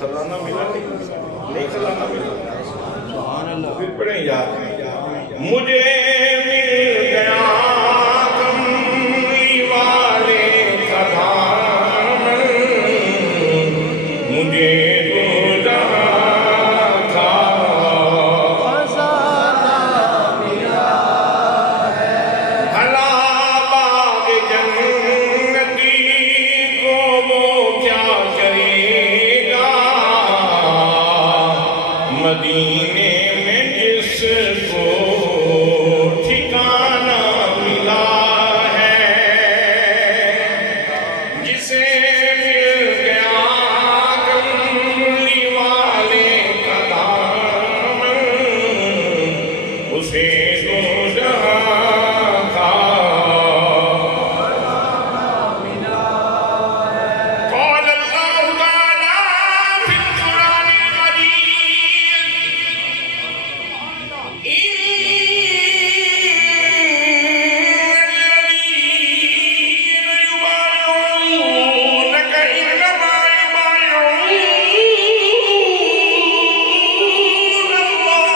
خزانہ ملا نہیں خزانہ ملا پھر پڑھیں یار مجھے مل گیا کملی والے کا دامن مجھے تو جہاں کا خزانہ ملا ہے بھلا باغ جنتی کو وہ کیا کرے گا مدینے میں جس کو ٹھکانہ ملا ہے جسے مل گیا کملی والے کا دامن اسے دو جہاں کا قال اللہ تعالیٰ فی القرآن المجید إن الذين يبايعونك إنما يبايعون الله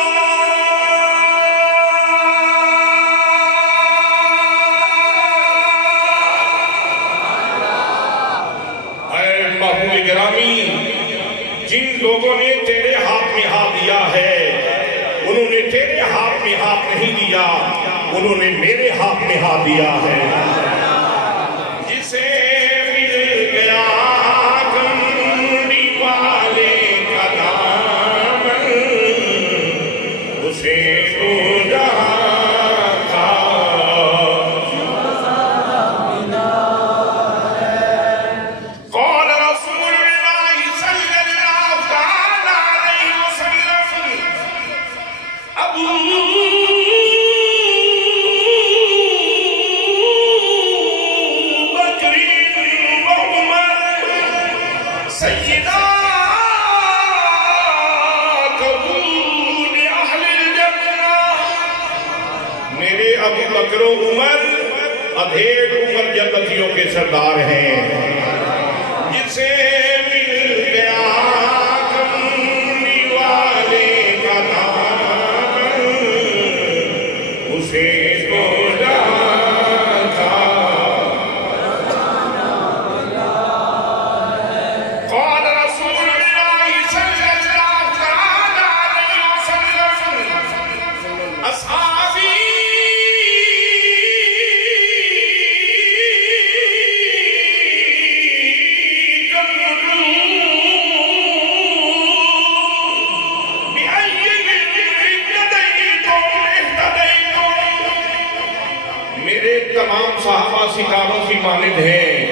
اے محبوب گرامی جن لوگوں نے تیرے ہاتھ میں ہاتھ دیا ہے انہوں نے تیرے ہاتھ میں ہاتھ نہیں دیا انہوں نے میرے ہاتھ میں ہاتھ دیا ہے جسے مل گیا کملی والے کا دامن اسے تو جہاں کا قال رسول اللہ صلی اللہ تعالی علیہ وسلم ابو بکر و عمر سیدہ قبول اہل الجنہ میرے ابو بکر و عمر ادھیڑ عمر جنتیوں کے سردار ہیں جسے مل گیا کملی والے کا دامن اسے تو جہاں کا قال رسول اللہ صلی اللہ تعالی علیہ وسلم اصحابی میرے تمام صحابہ ستاروں کی مانند ہیں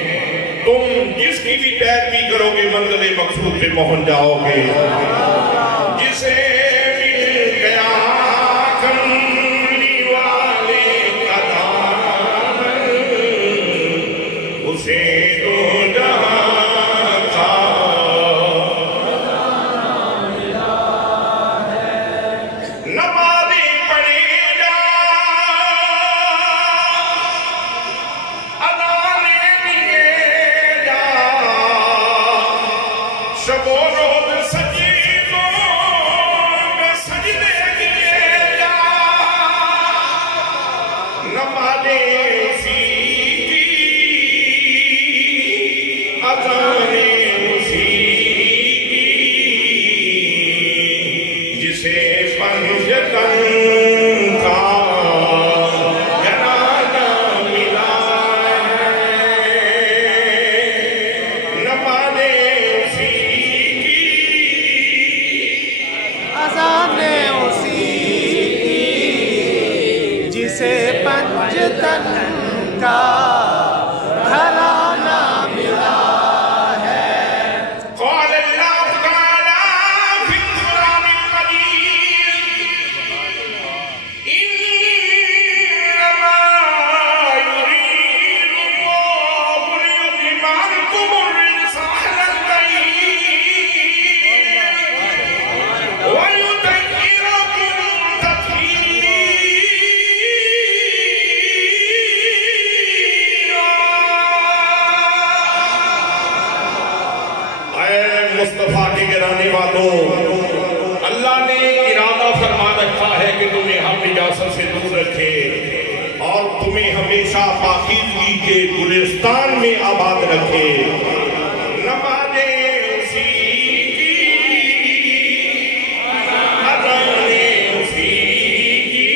تم جس کی بھی پیروی کرو گے منزل مقصود پہ پہنچ جاؤ گے جسے مل گیا کملی والے کا دامن اسے تو جہاں کا نمازیں پڑھے جا اذانیں دیے جا شب و روز سجدوں میں سجدے کیے جا نمازیں سیکھی اذانیں سیکھی جسے پنجتن کا جنازہ ملا ہے نمازیں سیکھی اذانیں اسی کی جسے پنجتن کا گھرانہ ملا ہے قال اللہ تعالیٰ فی القرآن المجید انما يريد الله ليذهب عنكم الرجس اہل البيت ويطهركم تطهيرا مصطفیٰ کے گرانے والوں، اللہ نے ارادہ فرما رکھا ہے کہ تمہیں ہم نجاست سے دور رکھے اور تمہیں ہمیشہ پاکیزگی کے گلستان میں آباد رکھے۔ نمازیں اسی کی، اذانیں اسی کی،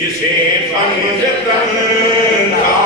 جسے پنجتن کا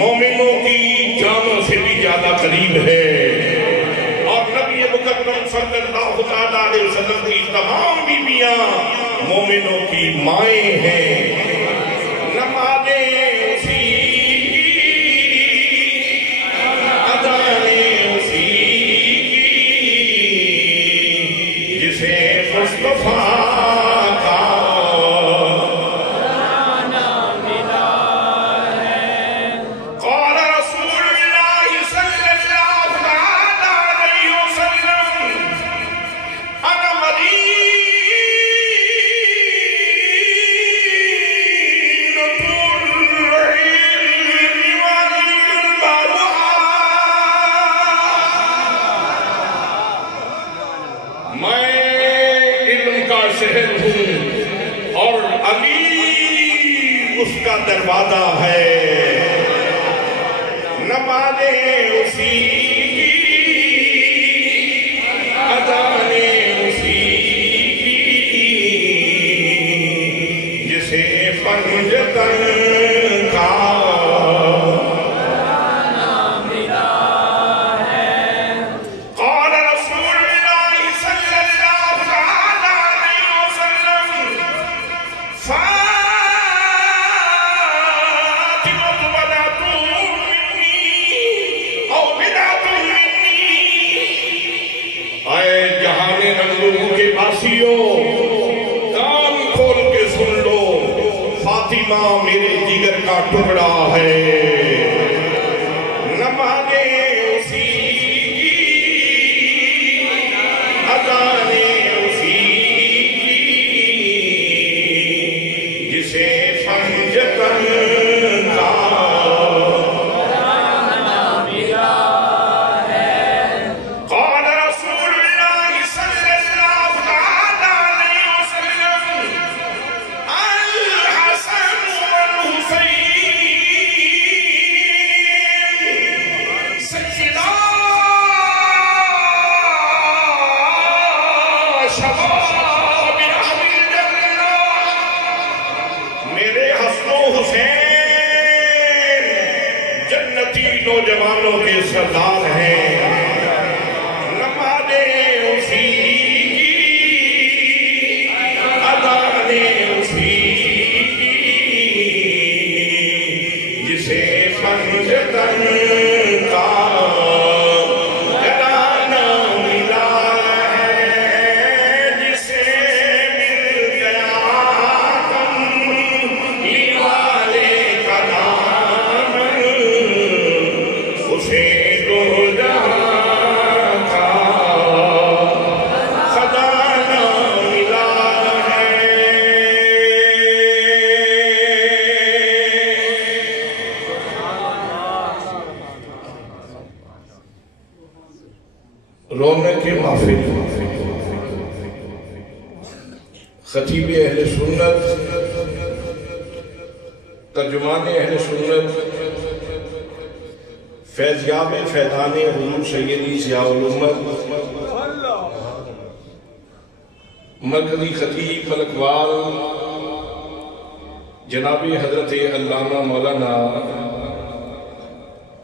مومنوں کی جانوں سے بھی زیادہ قریب ہے، اور نبی مکرم صلی اللہ علیہ وسلم کی تمام بیویاں مومنوں کی مائیں ہیں۔ نمازیں اسی کی، اذانیں اسی کی، جسے مصطفیٰ شہر ہوں اور علی اس کا دروازہ ہے۔ نمازیں اسی کی، اذانیں اسی کی، جسے پنجتن کا کان کھول کے سن لو، فاطمہ میرے جگر کا ٹکڑا ہے۔ نمازیں اسی کی، اذانیں اسی کی، جسے پنجتن کا میرے حسن و حسین جنتی نوجوانوں کے سردار ہیں۔ نمازیں اسی کی، اذانیں اسی کی، جسے پنجتن کا رونق محفل خطیب اہل سنت، ترجمان اہل سنت، فیضیاب فیضان حضور سیدی ضیاء الامت، مرکزی خطیب فلکوال جناب حضرت علامہ مولانا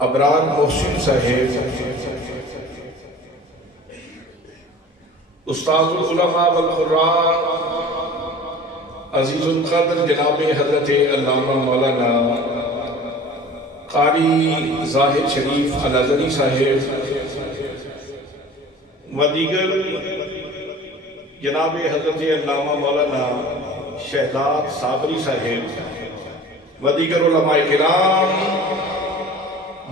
ابرار محسن صاحب، استاد العلماء والقراء عزیز القدر جناب حضرت علامہ مولانا قاری زاہد شریف الازہری صاحب و دیگر جناب حضرت علامہ مولانا شہزاد صابری صاحب و دیگر علماء کرام،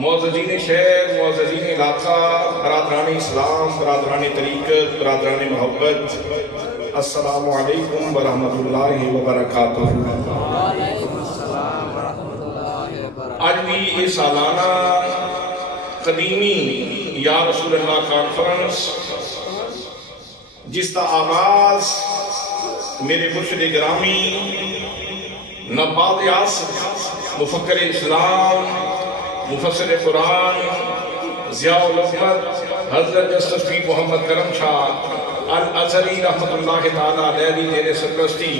معززین شہر، معززین علاقہ، برادران اسلام، برادران طریقت، برادران محبت، السلام علیکم ورحمۃ اللہ وبرکاتہ۔ آج بھی یہ سالانہ قدیمی یا رسول اللہ کانفرنس جس کا آغاز میرے مرشد گرامی نبات یاسر مفکر اسلام مفسر قرآن ضیاء الحکمت حضرت جسٹس پیر محمد کرم شاہ الازہری رحمت اللہ تعالیٰ علیہ تیرے سرپرستی،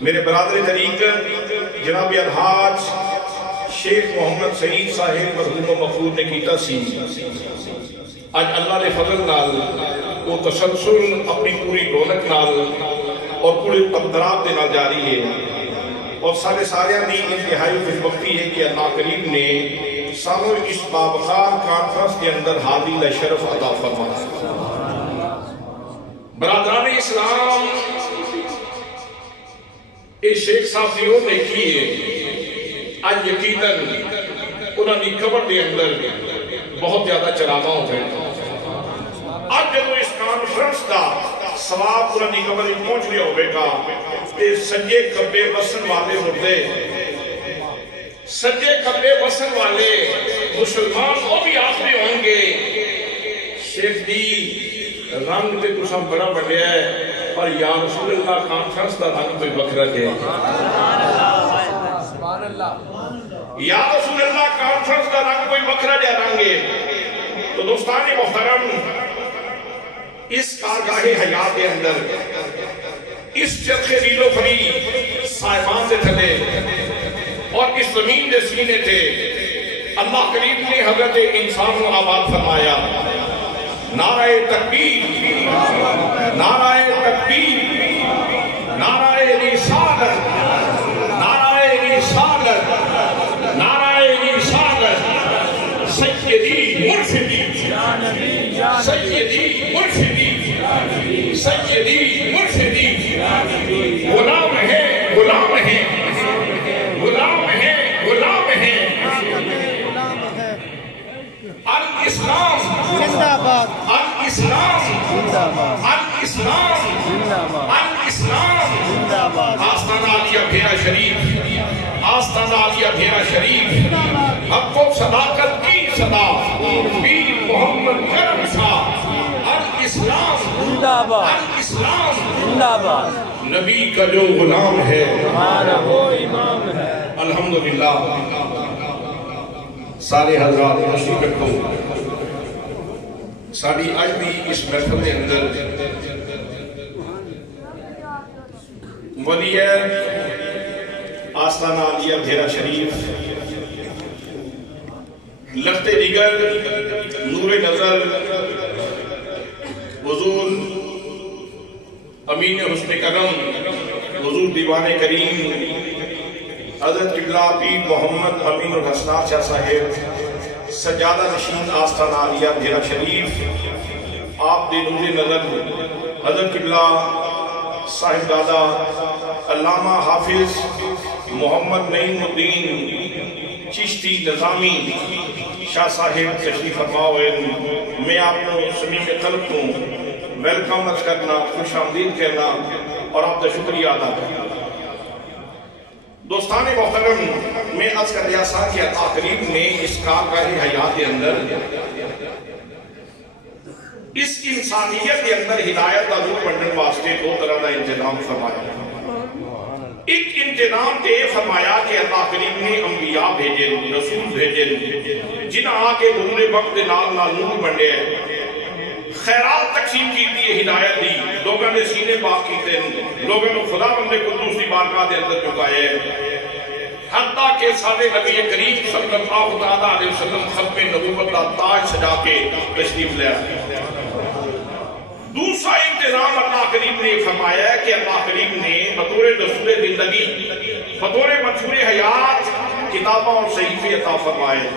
میرے برادر طریقت جناب الحاج شیخ محمد سعید صاحب مرحوم و مغفور نے کیتا سی، آج اللہ نے فضل نال وہ تسلسل اپنی پوری رونق نال اور پورے قدرات دے نال جاری ہے، اور سارے دی انتہائی خوش بختی ہے کہ اللہ کریم نے سانو اس بابخار کانفرنس کے اندر حاضری کا شرف عطا فرمایا۔ برادران اسلام، اس شیخ صاحب نے وہ دیکھی ہے آج یقیناً انہوں نے قبر دے اندر بہت زیادہ چراغاں ہو گئے۔ آج جب اس کانفرنس کا ثواب انہوں نے قبر میں پہنچ گیا ہوئے گا، کہ سجے کبے وسن والے مردے، سجے کبے وسن والے مسلمان وہ بھی آخری ہوں گے شیخ دی رنگ تے کچھ ہم بڑا بڑھیا ہے، پر یا رسول اللہ کانفرنس کا رنگ پہ بکھرا ہے۔ یا رسول اللہ کانفرنس کا رنگ کوئی بکھرا جا رنگ ہے۔ تو دوستان محترم، اس کارگاہ حیات کے اندر اس چرخ ریل و فری صاحبان سے تھلے اور اس زمین دے سینے تھے اللہ کریم نے حضرت انسان کو آباد فرمایا۔ نعرہ تکبیر، نعرہ تکبیر، نعرہ رسالت، نعرہ رسالت، نعرہ رسالت، سیدی مرشدی، سیدی مرشدی، سیدی مرشدی، غلام ہے، غلام ہے، غلام ہے، غلام ہے، الاسلام زندہ باد، الاسلام زندہ باد، الاسلام زندہ باد، الاسلام زندہ باد۔ آستانہ عالیہ بھیرا شریف، آستانہ عالیہ بھیرا شریف، حق و صداقت کی صدا، پیر محمد کرم شاہ، الاسلام زندہ باد، الاسلام زندہ باد، نبی کا جو غلام ہے ہمارا وہ امام ہے۔ الحمدللہ۔ سارے حضرات تشریف رکھو، ساری آج بھی اس محفل کے اندر ولی آستانہ عالیہ بھیرا شریف، لخت دیگر، نور نظر، حضور امین حسن کرم، حضور دیوان کریم حضرت قبلہ پیر محمد امین الحسنات شاہ صاحب سجادہ نشین آستانہ عالیہ بھیرا شریف، آپ دے نور نظر حضرت قبلہ صاحب دادا علامہ حافظ محمد نعیم الدین چشتی نظامی شاہ صاحب تشریف فرما ہوئے۔ میں آپ کو صمیم قلب کو ویلکم کرنا، خوش آمدید کہنا اور آپ کا شکریہ ادا کرنا۔ دوستان محترم، میں عرض کر دیا سا کہ اللہ کریم نے اس کارگاہ حیات کے اندر اس انسانیت کے اندر ہدایت کا نور بننے واسطے دو طرح کا انتظام فرمایا۔ ایک انتظام دے فرمایا کہ اللہ کریم نے انبیاء بھیجے، رسول بھیجے، جنہاں آکے گزرے وقت دے نال نور بننے خیرات تقسیم کی دی، ہدایت دی، لوگوں نے سینے پاک کیتے، لوگوں نے خدا بندے قدوس دی بارگاہ دے اندر چکائے، حتیٰ کہ سارے نبی کریم صلی اللہ علیہ وسلم ختم نبوت کا تاج سجا کے تشریف لے آئے۔ دوسرا انتظام اللہ کریم نے فرمایا ہے کہ اللہ کریم نے بطور دستور زندگی، بطور منشور حیات کتابوں اور صحیفے عطا فرمائے،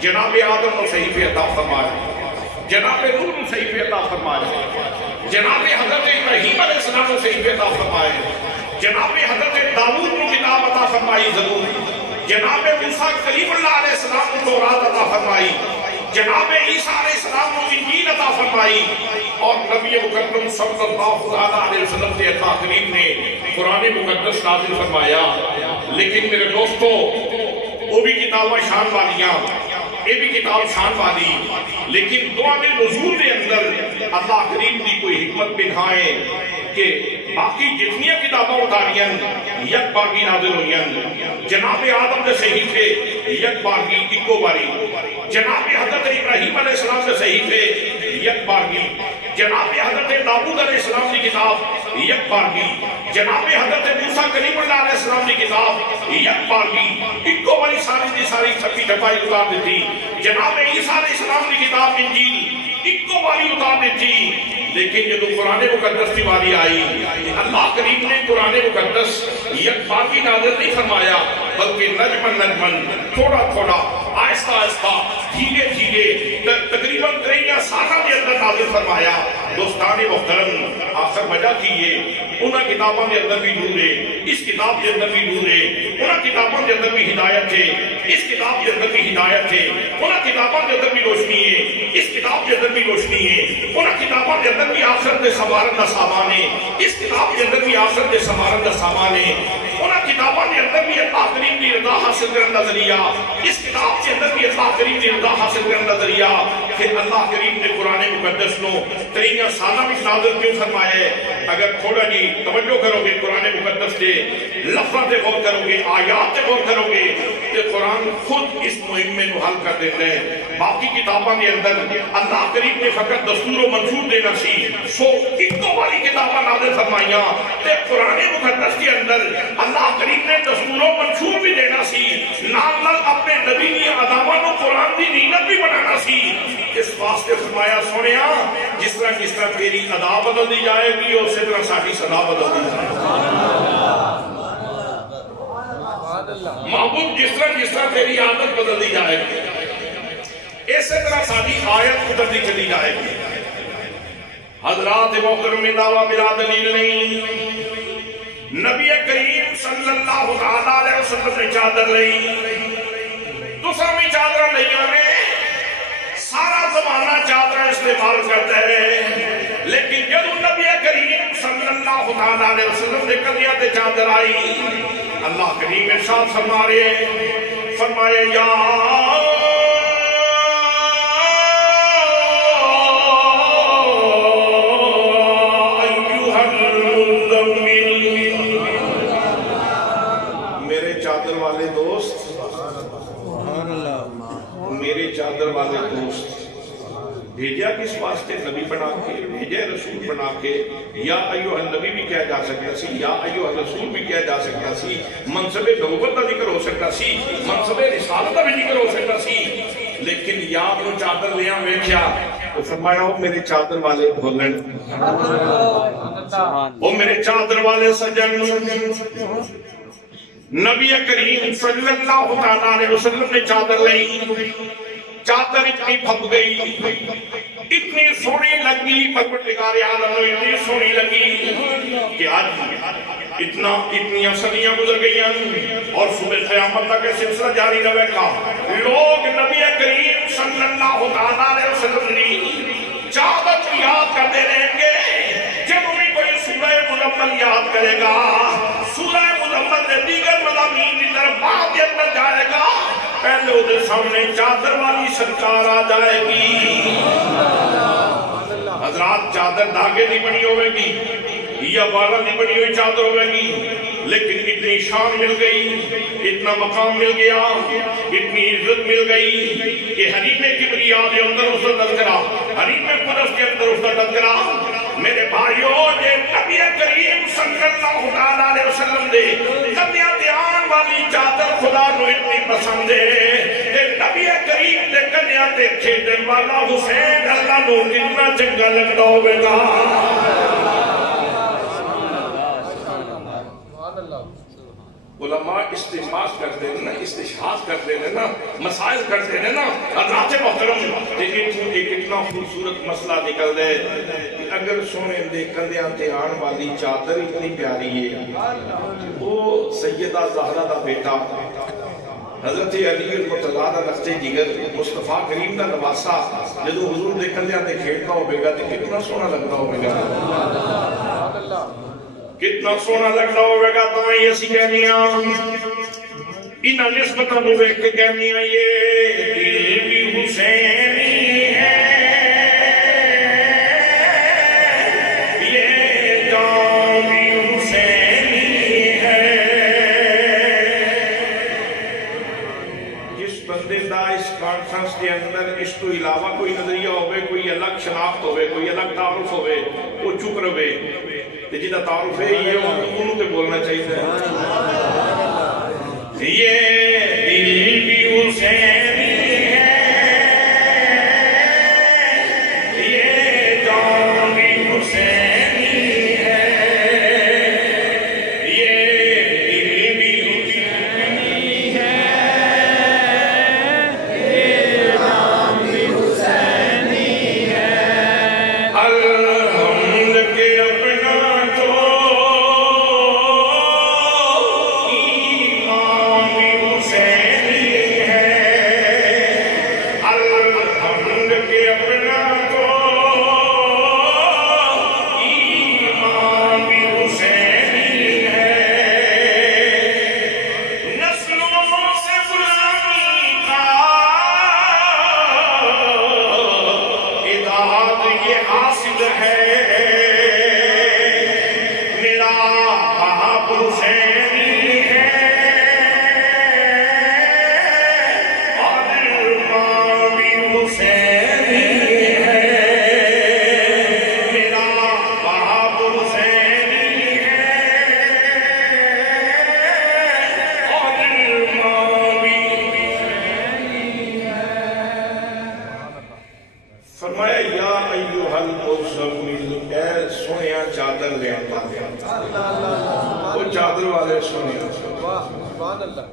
جناب آدم کو صحیفے عطا فرمائے، جناب نوح کو صحیفے عطا فرمائے، جناب حضرت ابراہیم علیہ السلام کو صحیفے عطا فرمائے، جناب حضرت داؤد کو کتاب عطا فرمائی ضرور، جناب موسیٰ کلیم اللہ علیہ السلام کو تورات عطا فرمائی، جناب عیسیٰ علیہ السلام کو انجیل عطا فرمائی، اور نبی مکرم صلی اللہ علیہ وسلم کے عطا کریم نے قرآن مقدس نازل فرمایا۔ لیکن میرے دوستو، وہ بھی کتابیں شان والیاں، یہ بھی کتاب شان والی، لیکن دعا میں نزول کے اندر اللہ کریم دی کوئی حکمت بنائے کہ باقی جتنی کتابیں اتاریاں یک بارگی نازل ہوئیں، جناب آدم کے صحیفے یک بارگی اکو باری، جناب حضرت ابراہیم علیہ السلام کے صحیفے یک بارگی، جناب حضرت داؤد علیہ السلام کی کتاب یک بارگی، جناب حضرت موسیٰ کلیم اللہ علیہ السلام کی کتاب یک بارگی اکو باری ساری دی ساری چھپی چھپائی اتار دیتی، جناب عیسیٰ علیہ السلام کی کتاب انجیل اکو باری اتار دیتی۔ لیکن جب قرآن مقدس کی باری آئی، اللہ کریم نے قرآن مقدس یک بارگی نازل نہیں فرمایا، بلکہ نجمن نجمن، تھوڑا تھوڑا، آہستہ آہستہ، دھیرے دھیرے، تقریباً 53 سالہ کے اندر نازل فرمایا۔ دوستان محترم، آخر وجہ کیے انہاں کتابوں کے اندر بھی نور ہے، اس کتاب کے اندر بھی نور ہے، انہاں کتابوں کے اندر بھی ہدایت ہے، اس کتاب کے اندر بھی ہدایت ہے، انہاں کتابوں کے اندر بھی روشنی ہے، اس کتاب کے اندر بھی روشنی ہے، انہاں کتابوں کے اندر بھی آخرت سوارت کا سامان ہے، اس کتاب کے اندر بھی آخرت سوارت کا سامان ہے، انہاں کتابوں کے اندر بھی اللہ کریم کی رضا حاصل کرنے کا ذریعہ، اس کتاب کے اندر بھی اللہ کریم کی رضا حاصل کرنے کا ذریعہ کہ اللہ کریم نے قرآن مقدس نو 53 سالہ میں نازل کیوں فرمایا ہے۔ اگر تھوڑا جی توجہ کرو گے قرآن مقدس کے لفظوں سے غور کرو گے، آیات سے غور کرو گے، کہ قرآن خود اس مہم میں حل کر دیتا ہے۔ باقی کتابوں کے اندر اللہ کریم نے فقط دستور و منشور دینا سی، سو اکو والی کتابیں نازل فرمائیاں، تے قرآن مقدس کے اندر اللہ کریم نے دستور و منشور بھی دینا سی، نال نال اپنے نبی کی ادامہ کو قرآن دی نینت بھی بنانا سی۔ اس واسطے فرمایا سونیا، جس طرح تیری ادا بدل دی جائے گی، اسی طرح ساری صدا بدل دی جائے گی۔ محبوب جس طرح تیری عادت بدل دی جائے گی، اسی طرح ساری آیت بدل دی چلی جائے گی۔ حضرات محترم، دعویٰ بلا دلیل نہیں، نبی کریم صلی اللہ علیہ وسلم نے چادر لئی، دوسرا میں چادر لئی آنے، سارا زمانہ چادر استعمال کرتا ہے، لیکن جب نبی کریم صلی اللہ علیہ وسلم نے قدیہ تے چادر آئی، اللہ کریم ارشاد فرمائے یا چادر والے دوست، بھیجا کس واسطے؟ نبی بنا کے بھیجے، رسول بنا کے۔ یا ایوہ النبی بھی کہا جا سکتا سی، یا ایوہ الرسول بھی کہا جا سکتا سی، منصب نبوت کا ذکر ہو سکتا سی، منصب رسالت کا بھی ذکر ہو سکتا سی، لیکن یا اپنو چادر لیا ویکھیا، تو فرمایا وہ میرے چادر والے بھولن، وہ میرے چادر والے سجن۔ نبی کریم صلی اللہ علیہ وسلم نے چادر لئی، چادر اتنی پھپ گئی، اتنی سونی لگی، پروردگار عالم نے اتنی سونی لگی کہ آج اتنی صدیاں گزر گئیاں اور صبح قیامت تک سلسلہ جاری رہے گا۔ لوگ نبی کریم صلی اللہ علیہ وسلم نے چادر کی یاد کرتے رہیں گے، جب بھی کوئی سورہ مزمل یاد کرے گا، سورہ مزمل نے دیگر مضامین کی طرف بات کے اندر جائے گا، پہلے ادھر سامنے چادر والی سرکار آ جائے گی۔ حضرات، چادر دھاگے نہیں بنی ہوئے گی یا بالا نہیں بنی ہوئی چادر ہوئے گی، لیکن اتنی شان مل گئی، اتنا مقام مل گیا، اتنی عزت مل گئی کہ حریم کبریاء کے اندر اس کا تذکرہ، حریم قدس کے اندر اس کا تذکرہ۔ میرے بھائیوں، یہ نبی کریم صلی اللہ علیہ وسلم دے قدیہ دیان والی چادر خدا نو اتنی پسند ہے کہ نبی کریم دے قدیہ دے کھیدن والا حسین اللہ نو کتنا چنگا لگتا ہوئے گا۔ علماء استنباط کرتے ہیں نا، استشہاد کرتے ہیں نا، مسائل کرتے ہیں نا، حضرات محترم ایک اتنا خوبصورت مسئلہ نکل دے کہ اگر سونے دے کندیاں تے آن والی چادر اتنی پیاری ہے، وہ سیدہ زہرا دا بیٹا حضرت علی المرتضیٰ دا رخت جگر مصطفیٰ کریم دا نواسا جدو حضور دے کندیاں تے کھیلتا ہوئے گا تو کتنا سونا لگتا ہوئے گا، کتنا سونا لگتا ہوئے گا۔ تو یہ اسی کہنی انہاں نسبتاں نو ویکھ کے کہنی یہ دل بھی حسینی ہے، یہ جان بھی حسینی ہے۔ جس بندے دا اس کانفرنس کے اندر اس تو علاوہ کوئی نظریہ ہوئے، کوئی الگ شناخت ہوئے، کوئی الگ تعارف ہوئے، وہ چپ رہے، جیدہ تعارف ہے یہ انہوں تے بولنا چاہیے یہ دل بھی حسینی ہے، یہ جان بھی حسینی ہے، یہ دل بھی حسینی ہے، یہ جان بھی حسینی ہے۔ الحمد کے اپنا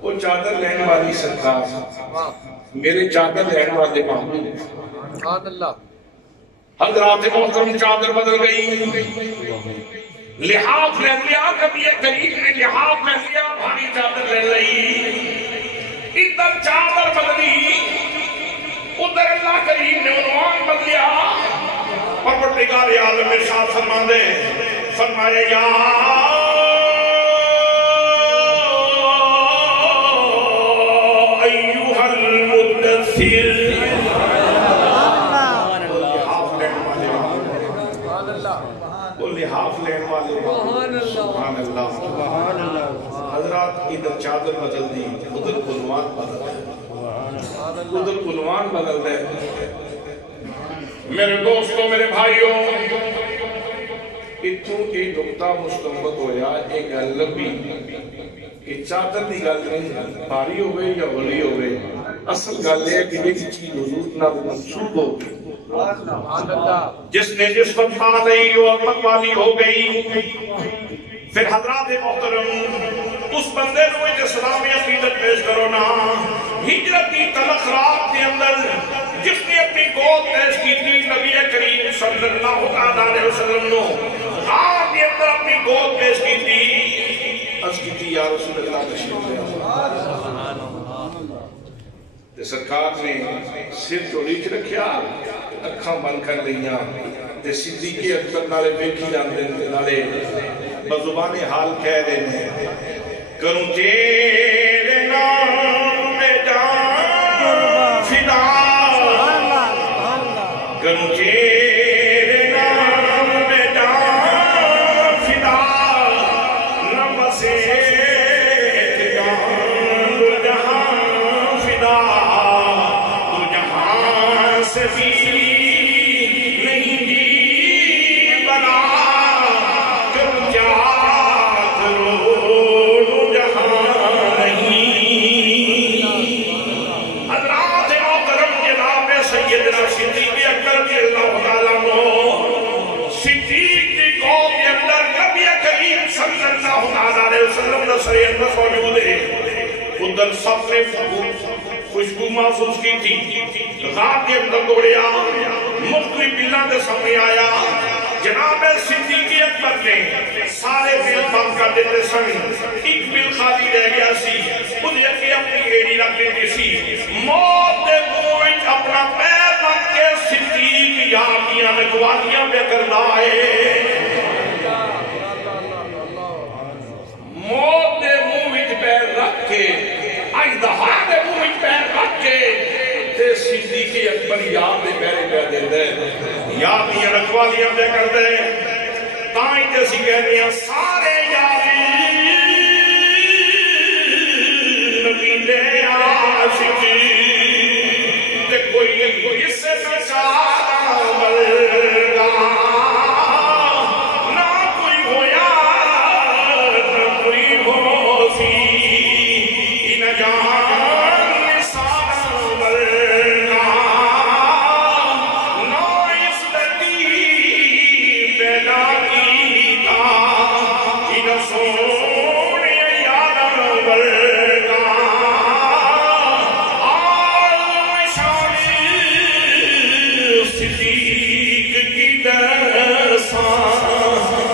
وہ چادر لینے والی سرکار میرے چادر لینے والے محمود حضرات محترم چادر بدل گئی، لحاظ لے لیا، کبھی ایک قریب نے لحاظ لے لیا، بھاری چادر لے لئی، ادھر چادر بدلی، ادھر اللہ کریم نے عنوان بدلیا۔ پروردگار عالم ارشاد فرماندے فرمایا یا لحاف لین والے سبحان اللہ۔ حضرات ادھر چادر بدل دی، ادھر عنوان بدل دے، ادھر عنوان بدل دے۔ میرے دوستوں، میرے بھائیوں، اتوں ایک نقطہ مستنبت ہویا، ایک گل لبی کہ چادر دی گل نہیں بھاری ہوئے یا ہولی ہوئے، اصل گل ہے کہ ایک چیز حضور نہ منسوب ہوگی، جس نے نسبت پا گئی وہ عظمت والی ہو گئی۔ پھر حضرات محترم اس بندے کو ایک اسلامی عقیدت پیش کرو نا، ہجرت کی تلخ رات کے اندر جس نے اپنی گود پیش کی تھی نبی کریم صلی اللہ علیہ وسلم نے آپ کے اندر اپنی گود پیش کی تھی، عرض کی تھی یا رسول اللہ تشریف لے آؤ۔ سرکار نے سر تو ریچ رکھیا، اکھاں بند کر لئیاں، تے صدیق اکبر نالے بیٹھی جاندے نالے بزبان حال کہہ دے ہیں کروں تیرے نام میں جان فدا، کروں تیرے نام میں جان فدا، نہ بسے جان دو جہاں فدا، دو جہاں سے بھی موجود ادھر سب نے خوشبو محسوس کی تھی، غار کے اندر دوڑیا، مختلف بلّاں دے سامنے آیا، جناب صدیق اکبر نے سارے بل بند کر دیتے سن، ایک بل خالی رہ گیا سی، خود یکی اپنی ایڑی رکھ دیتی سی، موت دے منہ اپنا پیر رکھ کے صدیق یاریاں نکوالیاں پہ کردا ہے، موت دے منہ پیر رکھ کے، اژدہا دے منہ پیر رکھ کے تے صدیق اکبر یار دے پیرے پہ دے دے یاریاں نکوالیاں پہ کر دے، تائیں تے سی کہنے ہیں سارے یاری نبی دے عاشقی تے کوئی اس سے بچانا ملگا، نہ کوئی ہویا نہ کوئی ہو سی، نہ جان نثار ملگا، نہ اس لڑی پیدا کیتا، نہ سونے یاد ملگا، آل شانی صدیق کی درسان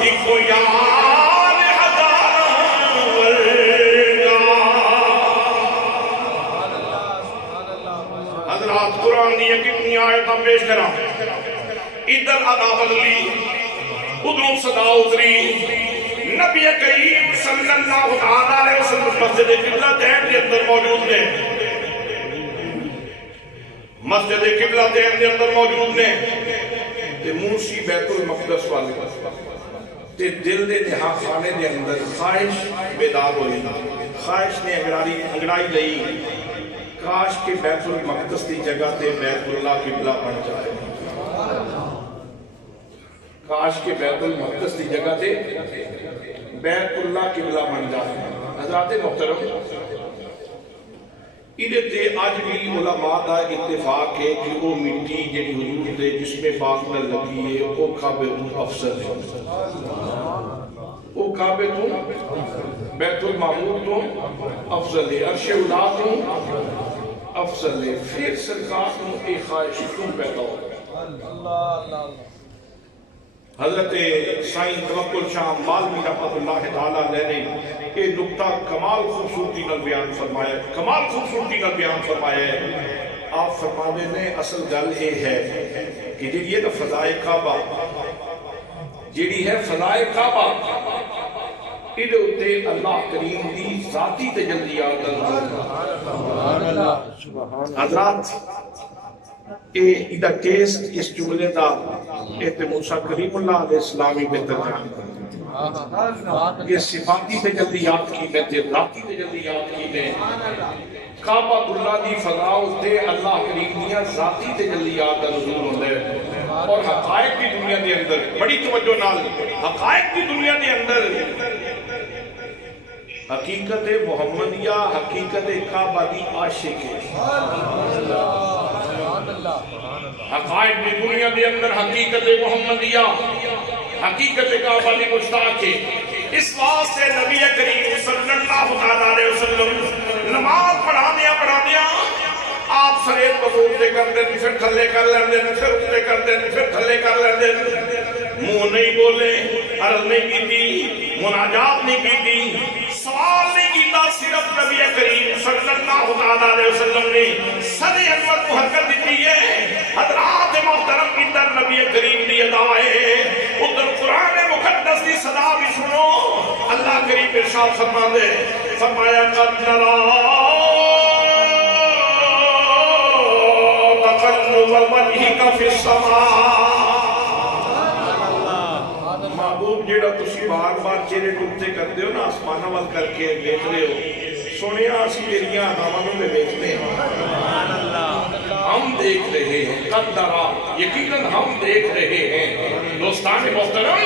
ایکو یاد ہزار ملگا۔ حضرات قرآن دیا کتنی آیتاں پیش کرا، ادھر عذاب لی، ادھر صدا اتری، نبی کریم صلی اللہ علیہ وسلم مسجد قبلہ تین کے اندر موجود نے، مسجد قبلہ تین کے اندر موجود نے، تے موسی بیت المقدس والے تے دل دے نہا خانے دے اندر خواہش بیدار ہوئی، خواہش نے انگڑائی لئی، کاش کے بیت المقدس دی جگہ تے بیت اللہ قبلہ بن جائے، کاش کے بیت المقدس دی جگہ تے بیت اللہ قبلہ بن جائے۔ حضرات محترم، ادھے تے آج بھی علماء دا اتفاق ہے کہ وہ مٹی جنہی حضور دے جس میں پاک نہ لگی ہے وہ کعبے تو افضل ہے، وہ کعبے تو بیت المعمور تو افضل ہے، عرش اولا تو افضل ہے، پھر سرکار تو ایک خواہش کیوں پیدا ہو۔ حضرت سائن توکل شاہ مالوی رحمت اللہ تعالیٰ علیہ نے یہ نکتہ کمال خوبصورتی نال بیان فرمایا، کمال خوبصورتی نال بیان فرمایا ہے۔ آپ فرمانے نے اصل گل یہ ہے کہ جی یہ فضائے کعبہ جیڑی ہے فضائے کعبہ ادھے اتے اللہ کریم دی ذاتی تجلیات حضرات ادھا ٹیسٹ اس جملے دا موسیٰ کریم اللہ علیہ السلامی میں ترجمہ کرتے یہ صفاتی تجلیات کی میں تے ذاتی تجلیات کی میں کعبہ اللہ دی فضا اتے اللہ کریم دیا ذاتی تجلیات دا نزول ہوندے اور حقائق کی دنیا دے اندر بڑی توجہ نال حقائق کی دنیا دے اندر حقیقت محمدیہ حقیقت کعبہ دی عاشق ہے، حقائق کی دنیا دے اندر حقیقت محمدیہ حقیقت کعبہ دی مشتاق ہے۔ اس واسطے نبی کریم صلی اللہ علیہ وسلم نماز پڑھا دیا آپ سریت بزرگ دے کر دیں پھر تھلے کر لیں دیں پھر اٹھتے کر دیں پھر تھلے کر لیں دیں، منہ نہیں بولے، عرض نہیں کی تھی، مناجات نہیں کی تھی، سوال نہیں کیتا، صرف نبی کریم صلی اللہ علیہ وسلم نے صدی اکبر کو حرکت دیتی ہے۔ حضرات محترم ادھر نبی کریم دی ادائے ادھر قرآن مقدس دی صدا بھی سنو، اللہ کریم ارشاد فرما دے فرمایا قد نرا تقلب وجهك في السماء، محبوب جیڑا تسی بار بار چہرے ڈوبتے کرتے ہو نا آسمانہ وال کر کے دیکھ رہے ہو، سنیا اسی تیریاں دامنوں میں دیکھتے ہیں، ہم دیکھ رہے ہیں، قدرہ یقیناً ہم دیکھ رہے ہیں۔ دوستان محترم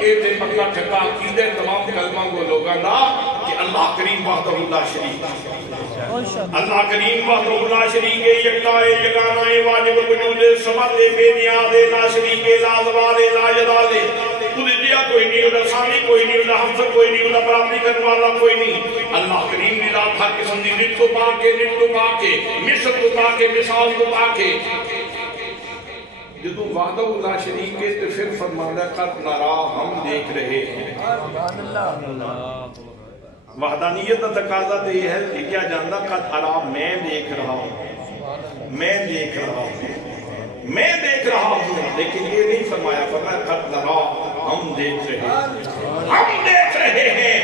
اے تے پکا ٹھکا عقیدہ تمام کلمہ کو لوگاں دا کہ اللہ کریم وحدہ لا شریک ہے، اللہ کریم وحدہ لا شریک ہے، یکتا ہے، یگانا ہے، واجب الوجود ہے، صمد ہے، بے نیاز ہے، لا شریک ہے، لا زوال ہے، لا جلال ہے، دیا کوئی نہیں، انہا ثانی کوئی نہیں، انہا حمزہ کوئی نہیں، انہا برابری کرنے والا کوئی نہیں۔ اللہ کریم نے رات ہر قسم دی نت تو پاکے، مثل تو پاکے، مثال تو پاکے۔ جدو وحدہ اللہ شریک کے تو پھر فرمانا قد نرا، ہم دیکھ رہے ہیں۔ وحدانیت کا تقاضا تو یہ ہے کہ کیا جانتا قد ارا، میں دیکھ رہا ہوں، میں دیکھ رہا ہوں، میں دیکھ رہا ہوں، لیکن یہ نہیں فرمایا، فرمایا قد نرا، ہم دیکھ رہے ہیں، ہم دیکھ رہے ہیں۔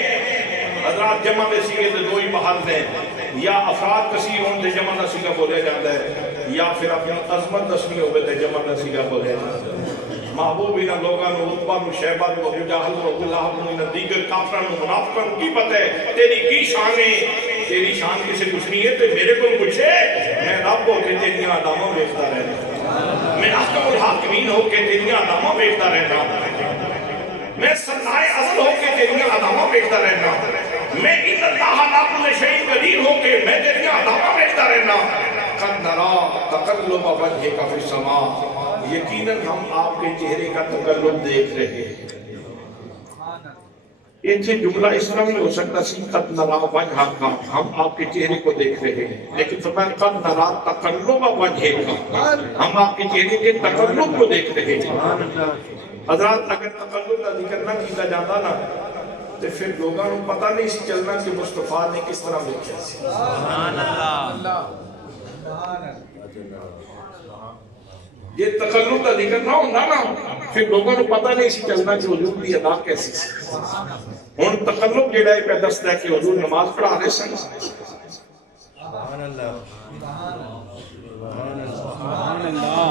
حضرات جمع میں سیگے تو دو ہی محل ہیں، یا افراد کثیر ہوں تو جمع کا سیگا بولے جاتا ہے، یا پھر اپنی عظمت دسمی ہوئے تو جمع کا سیگا بولے جاتا ہے۔ محبوب انہا لوگاں نو، عطبہ نو، شہبہ نو، ابو جہل نو، ابو لہب نو، انہا دیگر کافران نو، منافقان نو کی پتہ ہے تیری کی شان ہے؟ تیری شان کسے کچھ نہیں ہے تو میرے کو پوچھے، میں رب ہو کے تیریاں آداموں بیختا رہنا، میں احکم الحاکمین ہو کے تیریاں آداموں بیختا رہنا، میں سرنائے ازل ہو کے تیریاں آداموں بیختا رہنا، میں ان اللہ لا کل شیء قدیر ہو کے میں تیریاں آداموں بیختا رہنا۔ قد نرا تقلب وجهک فی السماء، یقیناً ہم آپ کے چہرے کا تقلب دیکھ رہے ہیں۔ ان سے جملہ اس طرح نہیں ہو سکتا سی قد نرا وجهک، ہم آپ کے چہرے کو دیکھ رہے ہیں، لیکن فرمایا قد نرا تقلب وجهک، ہم آپ کے چہرے کے تقلب کو دیکھ رہے ہیں۔ حضرات اگر تقلب کا ذکر نہ کیتا جاتا نا تو پھر لوگاں کو پتہ نہیں سی چلنا کہ مصطفیٰ نے کس طرح دیکھا سی۔ سبحان اللہ، یہ تقلب کا ذکر نہ ہونا نا پھر لوگوں کو پتہ نہیں سی چلنا کہ حضور کی ادا کیسی سی۔ ہن تقلب جڑا ہے پہ دستا ہے کہ حضور نماز پڑھا رہے سن۔ سبحان اللہ، سبحان اللہ،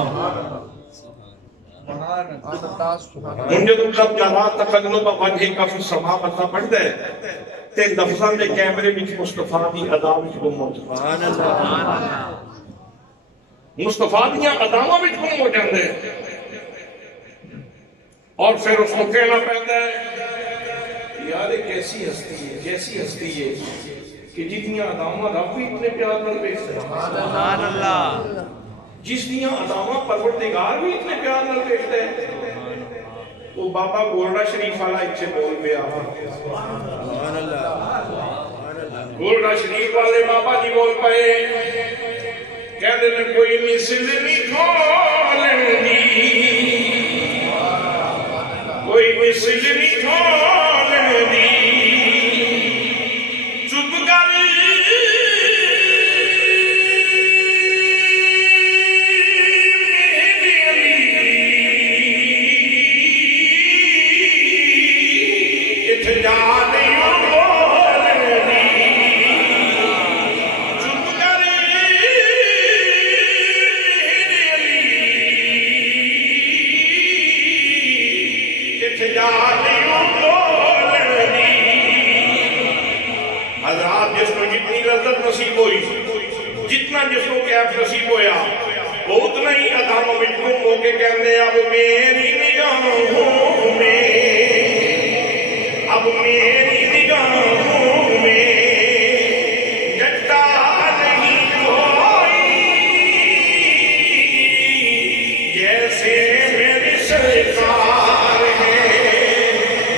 ہن جدوں قد نرا تقلب وجهک فی السماء بندہ پڑھدا ہے تے لفظاں دے کیمرے وچ مصطفیٰ دی ادا وچ گم ہو جاندا ہے۔ سبحان اللہ، مصطفیٰ دیاں اداواں وچ گم ہو جاندے اور پھر اس کو کہنا پڑتا ہے یار یہ کیسی ہستی ہے، کیسی ہستی ہے کہ جتنیاں اداواں رب بھی اتنے پیار نال ویکھدا ہے۔ سبحان اللہ، جس دیاں اداواں پروردگار بھی اتنے پیار نال ویکھدا ہے۔ وہ بابا گولڈا شریف والا اتنے بول پیا، سبحان اللہ، گولڈا شریف والے بابا جی بول پئے، کہتے ہیں کوئی مثل نہیں کھولن دی، کوئی مثل نہیں کھولن دی، چپ کر نصیب ہوئی، جتنا جس کو کیف نصیب ہویا وہ اتنا ہی اداموں میں گم ہو کے کہنے اب میری نگاہوں میں، اب میری نگاہوں میں جگتا نہیں کوئی جیسے میری سرکار ہے،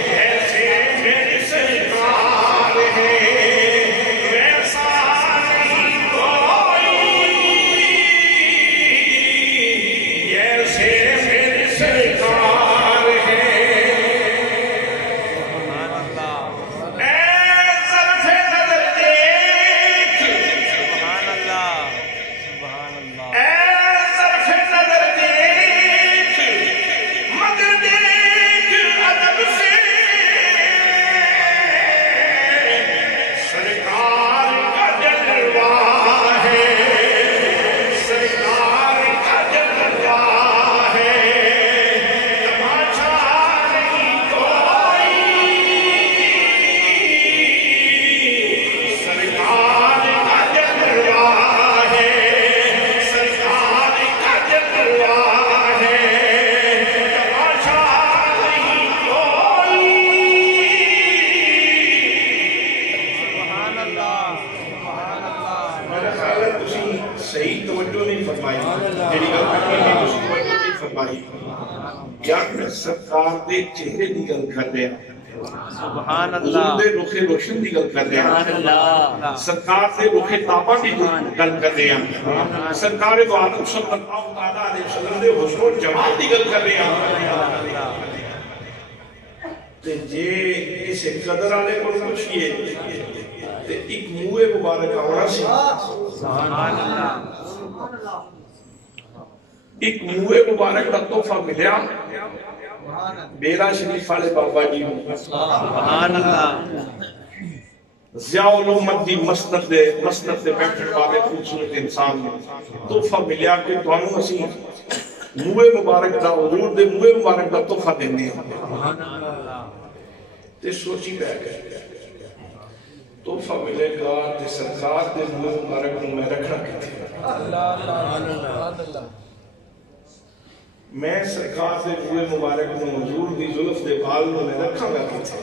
جیسے میری سرکار ہے، فرمائی کیا میں سرکار دے چہرے دی گل کر رہا سبحان حضور اللہ دے رخ روشن دی گل کر رہا سبحان اللہ سرکار دے رخ تابہ دی گل کر رہا سرکار دو عالم صلی اللہ علیہ وسلم دے حسن و جمال دی گل کر رہا تے جے کسے قدر آلے کو پوچھئے تے ایک موے مبارک آونا سی سبحان اللہ ایک موے مبارک کا تحفہ ملیا بیرا شریف والے بابا جی سبحان اللہ ضیاء الامت دی مسند دے بیٹھنے والے خوبصورت انسان نے تحفہ ملیا کہ تانوں اسی موے مبارک دا حضور دے موے مبارک دا تحفہ دینے تے سوچی پہ گئے تحفہ ملے گا تے سرکار دے موے مبارک نو میں رکھنا کیتے میں سرکار دے موے مبارک نو حضور دی زلف دے بال نو میں رکھاں گا کیتے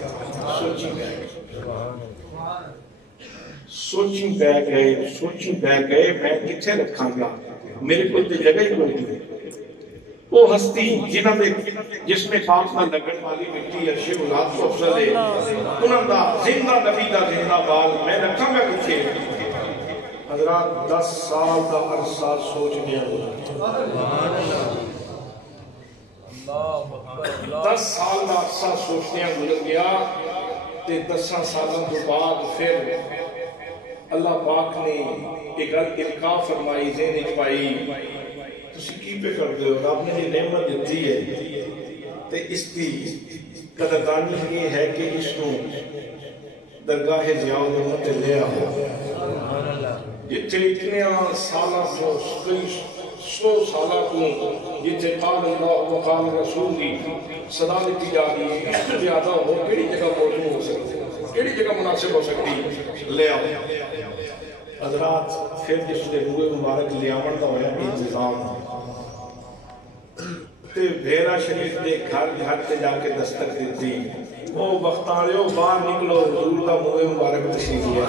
سوچی پہ گئے میں کتھے رکھاں گا میرے کو تے جگہ ہی کوئی نہیں وہ ہستی جنہاں دے جس میں پاک نہ لگن والی مٹی عرش اولاد کو افضل ہے انہاں دا زندہ نبی دا زندہ بال میں رکھاں گا کتھے حضرات 10 سال دا عرصہ سوچ گیا 10 سال دا عرصہ سوچنے گزر گیا تے 10 سالوں کے بعد پھر اللہ پاک نے ایک القاء فرمائی ذہن وچ پائی تسی کی پہ کر دے ہو آپ نے یہ نعمت دیتی ہے تے اس کی قدردانی یہ ہے کہ اس کو درگاہ ضیاء الامت لے آؤ جتنے اتنے سالہ کو کئی 100 سالہ کو جتنے قال اللہ و قال رسول کی صدا دیتی جا رہی ہے اس سے زیادہ ہو کیڑی جگہ موجود ہو سکتی کیڑی جگہ مناسب ہو سکتی لے آؤ حضرات پھر جس نے روح مبارک لے آمن کا ہویا انتظام تے بھیرا شریف دے گھر تے جا کے دستک دیتی وہ بختاریوں باہر نکلو حضور دا موہ مبارک تشریف لیا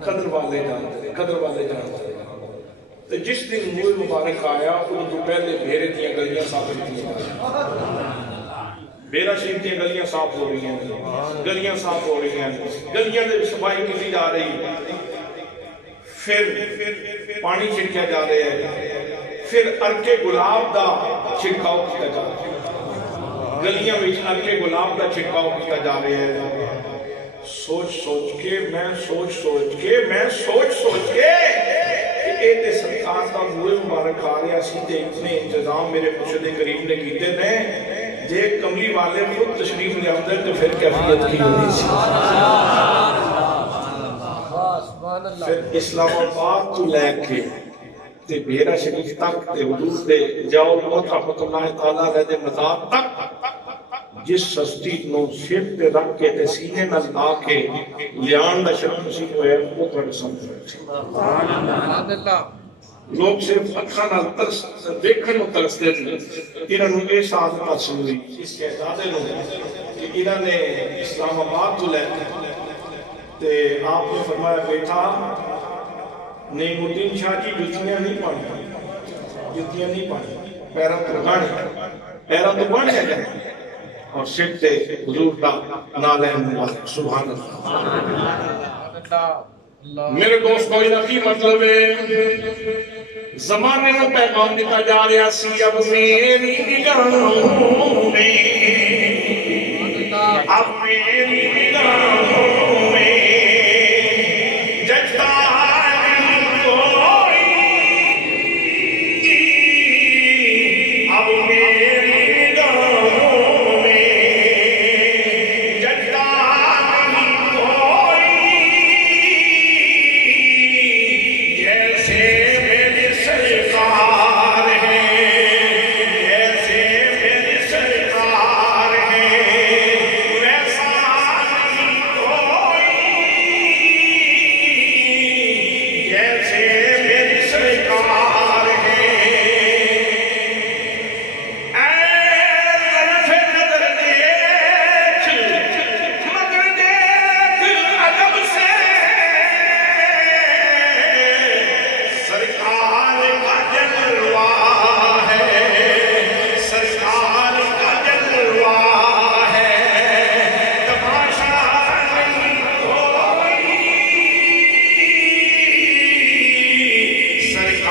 قدر والے جانتے تے جس دن موہ مبارک آیا ان تو پہلے بھیرے دیاں گلیاں صاف ہوئی بیرا شریف دیاں گلیاں صاف ہو رہی ہیں گلیاں دے صفائی کی جا رہی پھر پانی چھڑکیا جا رہا ہے پھر ارکے گلاب دا چھڑکاؤ کیا جا رہا ہے گلیاں وچ ارکے گلاب دا چھڑکاؤ کیا جا رہا ہے سوچ کے کہ اے تے سرکار دا موہ مبارک آ رہا سی تے اتنے انتظام میرے مرشد کریم نے کیتے نے جے کملی والے خود تشریف لے آمدے تو پھر کیفیت کی ہونی سی پھر اسلام آباد تو لے کے تے بیرا شریف تک تے حضور دے ضیاء الامت رحمت اللہ تعالیٰ علیہ دے مزار تک جس ہستی نو سر تے رکھ کے تے سینے نہ لا کے لیان دا شرف نصیب ہوئے وہ تھوڑے سمجھ لوگ صرف اکھاں نال ترس دیکھن نو ترستے ہیں انہاں نو یہ ساتھ حاصل ہوئی اس کے اعدادے نو کہ انہاں نے اسلام آباد تو لے تے آپ نے فرمایا بیٹا نعیم الدین شاہ جی جتیاں نہیں پانی پیروں تو گانے جائیں اور سر تے حضور کا نالین مبارک سبحان اللہ میرے دوست کو یہ کی مطلب ہے زمانے میں پیغام دیتا جا رہا سی اب میری نگاہوں میں اب میری نگاہوں میں ججتا نہیں کوئی اب میری نگاہوں میں ججتا نہیں کوئی جیسے میری سرکار ہے جیسے میری سرکار ہے ویسا نہیں کوئی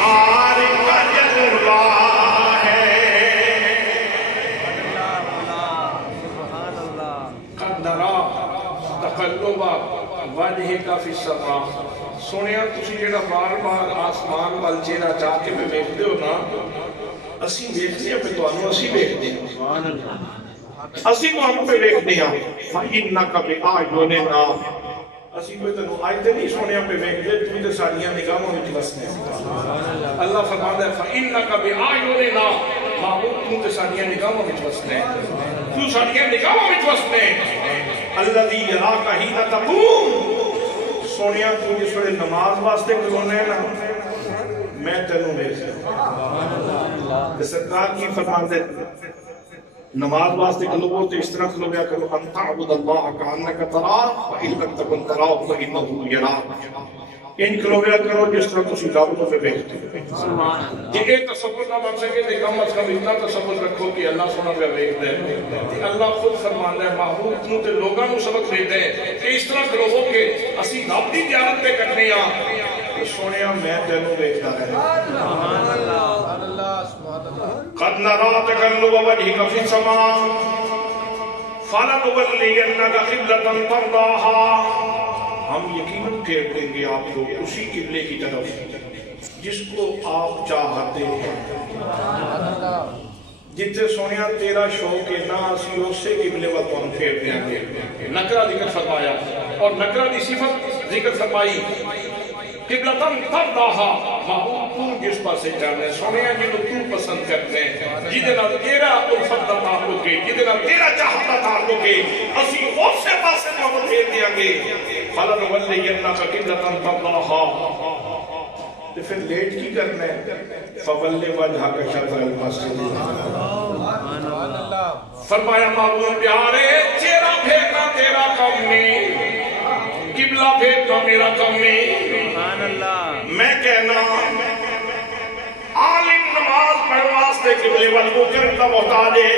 سرکار کا جلوہ ہے سبحان اللہ قد نرا تقلب وجهك فی السماء سنیا تسی جڑا بار بار آسمان وال چہرہ چاہ کے میں دیکھتے ہو نا اسی دیکھتے ہیں پہ تانوں اسی دیکھتے ہیں سبحان اللہ اسی تانوں پہ دیکھتے ہیں فَإِنَّكَ بِآيُنِنَا اسی کوئی تنو آیتے نہیں سونیا پہ دیکھتے تو تے ساریاں نگاہوں وچ وسنے اللہ فرماتا ہے فَإِنَّكَ بِآيُنِنَا محبوب تو تے ساریاں نگاہوں وچ وسنے تو ساریاں نگاہوں وچ وسنے الذی یراک حین تقوم سونیا تو جس وقت نماز واسطے کھلونے نا میں تینوں دیکھتا سرکار کی فرماتے نماز واسطے کھلو تو اس طرح کھلو گیا کرو ان تعبد اللہ کانک تراہ فإن لم تکن تراہ فإنہ یراک ان کھلو گیا کرو جس طرح کسی دعوتوں پہ بیٹھتے کہ ایک تصور نہ بن سکے تو کم از کم اتنا تصور رکھو کہ اللہ سونا پہ بیٹھتے ہیں کہ اللہ خود فرمانا ہے محبوب تنوں تے لوگاں نو سبق دیتے ہیں کہ اس طرح کھلو کہ اسی دعوتی تیارت پہ کرنے تو سونیا میں تینوں دیکھتا ہے سبحان اللہ قد نرا تقلب وجهك في السماء فلنولينك قبلة ترضاها ہم یقیناً پھیر دیں گے آپ کو اسی قبلے کی طرف جس کو آپ چاہتے ہیں جتنے سونیا تیرا شوق ہے نا اسی اسے قبلے وقت ہم پھیر دیں گے نکرہ ذکر فرمایا اور نکرہ دی صفت ذکر فرمائی قبلتاً ترداہا محبوب تو جس پاسے جانے سونیا جنہوں تو پسند کرتے ہیں جدنا تیرا الفت دا تعلق ہے جدنا تیرا چاہتا تعلق ہے اسی اس سے پاسے محبوب پھیر دیا گے فَلَنُوَلِّيَنَّكَ قِبْلَةً تَرْضَاهَا تو پھر لیٹ کی کرنا ہے فَوَلِّ وَجْهَكَ شَطْرَ الْمَسْجِدِ فرمایا محبوب پیارے چہرہ پھیرنا تیرا کام نہیں قبلہ پھیرنا میرا کام نہیں سبحان اللہ میں کہنا عالم نماز پڑھ واسطے قبلے والمکرم کا محتاج ہے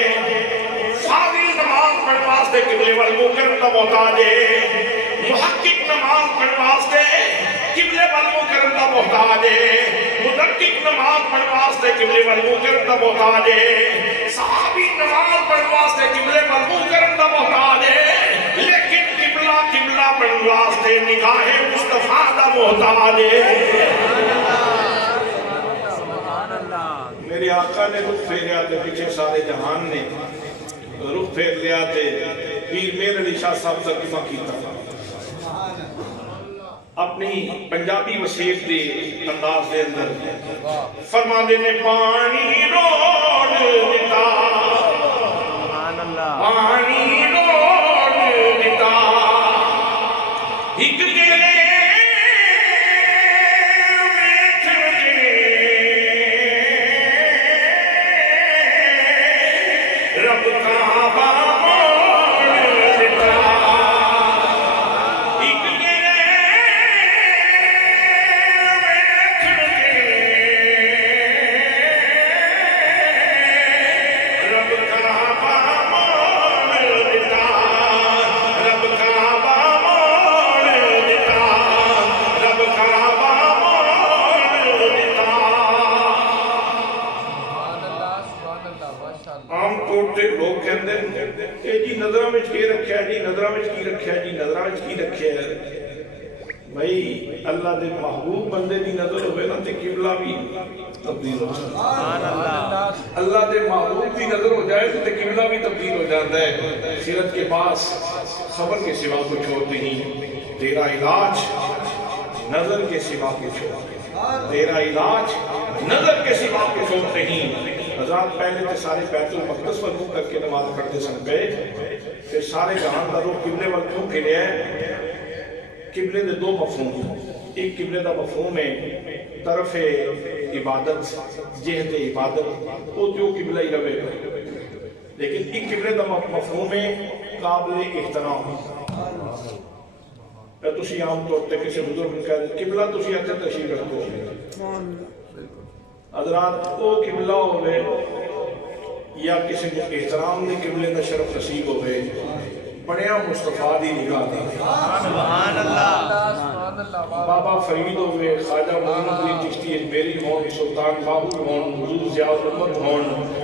فاضل نماز پڑھ واسطے قبلے والمکرم کا محتاج ہے محقق نماز پڑھ واسطے قبلے والمکرم کا محتاج ہے مدقق نماز پڑھ واسطے قبلے والمکرم کا محتاج ہے صحابی نماز پڑھ واسطے قبلے والمکرم کا محتاج ہے لیکن قبلہ پڑھ واسطے نگاہ مصطفیٰ دا محتاج ہے میرے آقا نے رخ پھیریا تے پیچھے سارے جہان نے رخ پھیر لیا تے پیر میر علی شاہ صاحب ترجمہ کیتا اپنی پنجابی وسیعت دے انداز دے اندر فرماندے نے پانی روڑ دیتا پانی روڑ دیتا ایک تیرے اللہ دے محبوب بندے دی نظر ہوئے نا تے قبلہ بھی تبدیل ہو جاتا ہے اللہ دے محبوب دی نظر ہو جائے تو تے قبلہ بھی تبدیل ہو جاتا ہے سیرت کے پاس خبر کے سوا کچھ اور نہیں تیرا علاج نظر کے سوا کچھ اور تیرا علاج نظر کے سوا کچھ اور نہیں حضرات پہلے تے سارے بیت المقدس پر منہ کر کے نماز پڑھتے سن گئے پھر سارے جہان کا رخ قبلے وقت کیوں پھرے ہیں قبلے دے دو مفہوم ایک قبلے دا مفہوم ہے طرف عبادت جہت عبادت وہ جو قبلہ ہی رہے گا لیکن ایک قبلے دا مفہوم ہے قابل احترام تسی عام طور تے کسی بزرگ نے کہا قبلہ تسی اتھے تشریف رکھو حضرات وہ قبلہ ہوئے یا کسی احترام نے قبلے دا شرف نصیب ہوئے بڑیا مصطفیٰ دی نگاہ دی سبحان اللہ بابا فرید ہوئے خواجہ محمد علی چشتی میری موت ہون سلطان باہو ہون حضور ضیاء الامت ہون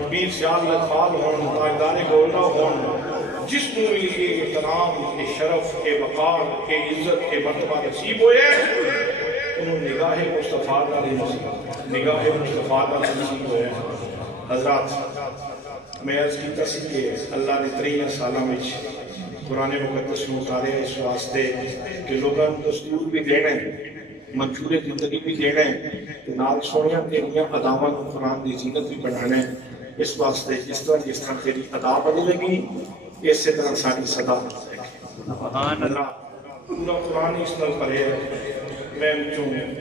پیر سیال لطفال ہون تاجدار گولڈا ہون جس کو بھی یہ احترام کے شرف کے وقار کے عزت کے مرتبہ نصیب ہوئے انہوں نگاہ مصطفیٰ نگاہ مصطفیٰ نصیب ہوئے حضرات میں عرض کی تصدیق اللہ نے 23 سالہ میں قرآن مقدس میں اتارے اس واسطے کہ لوگاں دستور بھی دینے منشور زندگی بھی دینے کہ نال سونیاں تیریاں اداواں قرآن دی زینت بھی بڑھانے اس واسطے جس طرح تیری ادا بدلے گی اسی طرح ساری صدا اللہ پورا قرآن اس طرح پڑھے میں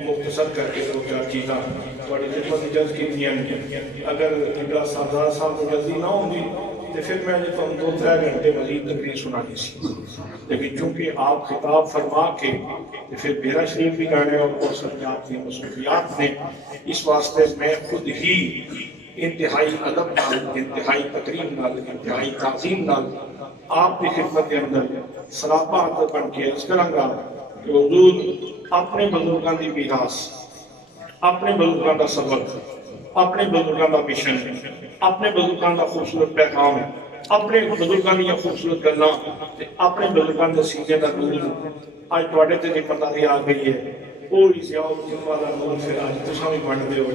مختصر کر کے دو چار چیزاں بڑی خدمت جلد کی دیا اگر قبلہ صاحب کو جلدی نہ ہوں گی تو پھر میں نے تم 2-3 گھنٹے مزید تقریر سنانی سی لیکن چونکہ آپ خطاب فرما کے پھر بیرا شریف بھی گانے اور بہت ساری آپ کی مصروفیات نے اس واسطے میں خود ہی انتہائی ادب نال انتہائی تقریم نال انتہائی تعظیم نال آپ کی خدمت کے اندر سراپا حضرت بن کے عرض کروں گا کہ حضور اپنے بزرگاں دی میراث اپنے بزرگاں دا سبق اپنے بزرگاں دا مشن اپنے بزرگاں دا خوبصورت پیغام اپنے بزرگاں دی خوبصورت گلاں اپنے بزرگاں دا سینے دا نور آج تواڈے تے پرداری آ گئی ہے کوئی سیاؤ والا نور پھر آج تساں بھی بن دے ہو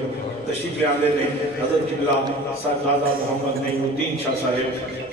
تشریف لے آندے نے حضرت قبلہ صاحبزادہ محمد نعیم الدین شاہ صاحب